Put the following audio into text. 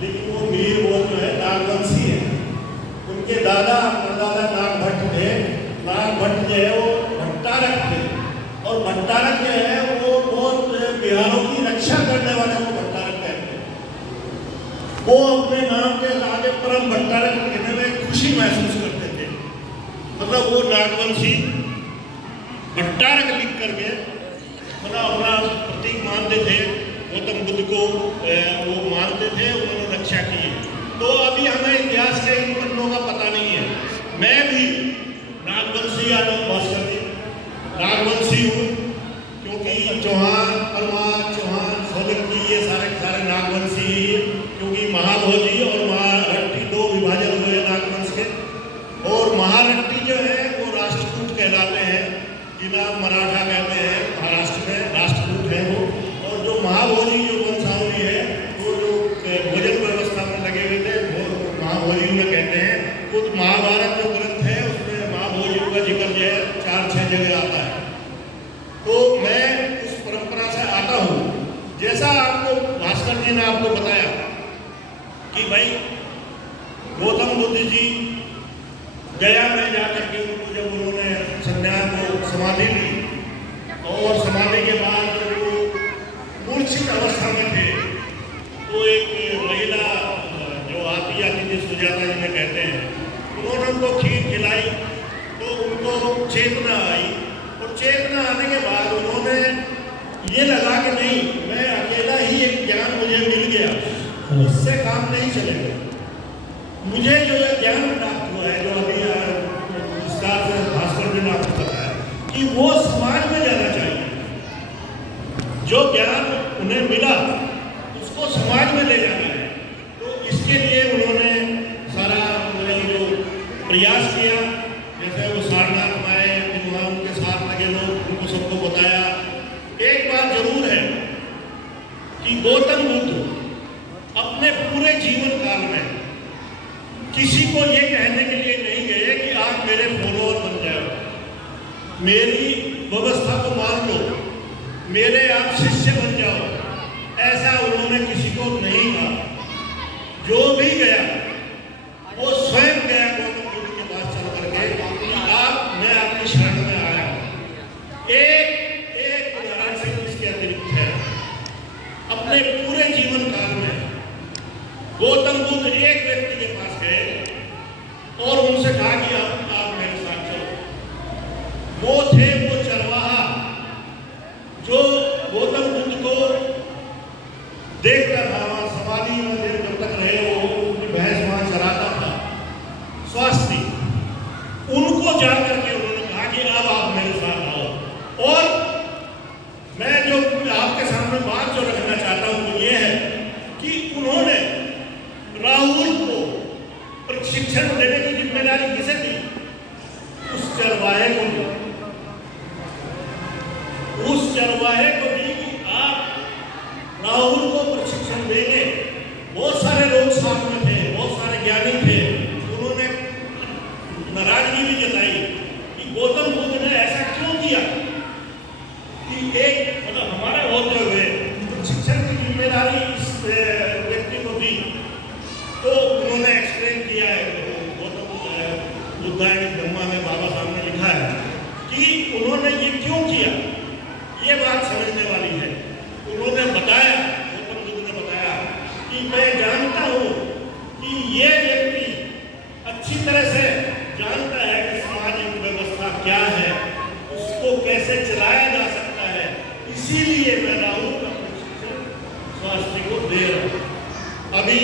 लेकिन वो मीर वो जो है नागवंशी है। उनके दादा परदादा नागभट्ट थे। नागभट्ट जो है वो भट्टारक थे, और भट्टारक जो है वो बहुत बिहारों की रक्षा करने वाले को भट्टारक कहते हैं। वो अपने नाम के आगे परम भट्टारक कहने में खुशी महसूस करते थे। मतलब वो नागवंशी भट्टारक लिख करके मतलब अपना प्रतीक मानते थे, गौतम बुद्ध को वो मानते थे, उन्होंने रक्षा की है। तो अभी हमें इतिहास के इन पन्नों का पता नहीं है। मैं भी नागवंशी यादव भास्कर जी नागवंशी हूँ, क्योंकि चौहान परमार चौहान सोलंकी ये सारे सारे नागवंशी ही, क्योंकि महाभोजी और महारट्टी दो विभाजन हुए नागवंश के। और महारट्टी जो है वो राष्ट्रकूट कहलाते हैं, जिन्हें आप मराठा कहते हैं, महाराष्ट्र में राष्ट्रकूट है वो। और जो महाभोजी जो वंशावली है वो जो भोजन व्यवस्था में लगे हुए थे वो महाभोजी में कहते हैं। खुद महाभारत जो ग्रंथ है उसमें महाभोजियों का जिक्र जो है 4-6 जगह आता है। तो मैं उस परंपरा से आता हूँ। जैसा आपको भास्कर जी ने आपको बताया कि भाई गौतम बुद्ध जी गया में जाकर के उनको जब उन्होंने संन्यास को समाधि ली, और समाधि के बाद जब वो मूर्छित अवस्था में थे तो एक महिला जो आती थी सुजाता जी ने कहते हैं, उन्होंने उनको खीर खिलाई तो उनको चेतना आई। और चेतना आने के बाद उन्होंने ये लगा कि नहीं, मैं अकेला ही एक ज्ञान मुझे मिल गया, इससे काम नहीं चलेगा। मुझे जो ये ज्ञान प्राप्त हुआ है, जो अभी विस्तार से भास्कर जी ने आपको बताया कि वो समाज में जाना चाहिए। जो ज्ञान उन्हें मिला उसको समाज में ले जाना है। तो इसके लिए उन्होंने सारा जो प्रयास किया, जैसे वो सारनाथ में आए, वहाँ उनके साथ लगे लोग, उनको सबको बताया। एक बात जरूर है कि गौतम बुद्ध अपने पूरे जीवन काल में किसी को ये कहने के लिए नहीं गए कि आप मेरे फॉलोअर बन जाओ, मेरी व्यवस्था को मान लो, मेरे आप शिष्य बन जाओ। ऐसा उन्होंने किसी को नहीं कहा। जो भी गया वो स्वयं गया गौतम बुद्ध के पास चल करके कि आप, मैं आपकी शरण में आया। एक उदाहरण से इसके अतिरिक्त है, अपने पूरे जीवन काल में गौतम बुद्ध एक व्यक्ति के पास गए और उनसे कहा कि आप मेरे साथ चलो। वो थे वो चरवाहा जो गौतम बुद्ध को देखता था, वहां समाधि में जब तक रहे वो उनकी भैंस वहां चराता था, स्वास्थ्य। उनको जाकर के उन्होंने कहा कि अब आप मेरे साथ आओ। और मैं जो आपके सामने बात जो रखना चाहता हूं वो ये है कि उन्होंने राहुल को प्रशिक्षण देने की जिम्मेदारी किसे दी? उस चरवाहे को दी। उस चरवाहे को दी कि आप राहुल को प्रशिक्षण देंगे। बहुत सारे लोग साथ में थे, बहुत सारे ज्ञानी थे। उन्होंने नाराजगी भी जताई कि गौतम बुद्ध ने ऐसा क्यों किया कि एक मतलब हमारे होते हुए प्रशिक्षण की जिम्मेदारी इस व्यक्ति को दी। तो उन्होंने एक्सप्लेन किया है, गौतम बुद्धायन ब्रह्मा में बाबा साहब ने लिखा है कि उन्होंने ये क्यों किया। ये बात समझने वाली है। उन्होंने बताया, गौतम बुद्ध ने बताया कि मैं जानता हूँ कि ये व्यक्ति अच्छी तरह से जानता है कि सामाजिक व्यवस्था क्या है, उसको कैसे चलाया जा सकता है। इसीलिए मैं राहुल का प्रशिक्षण स्वास्थ्य को दे रहा हूँ। अभी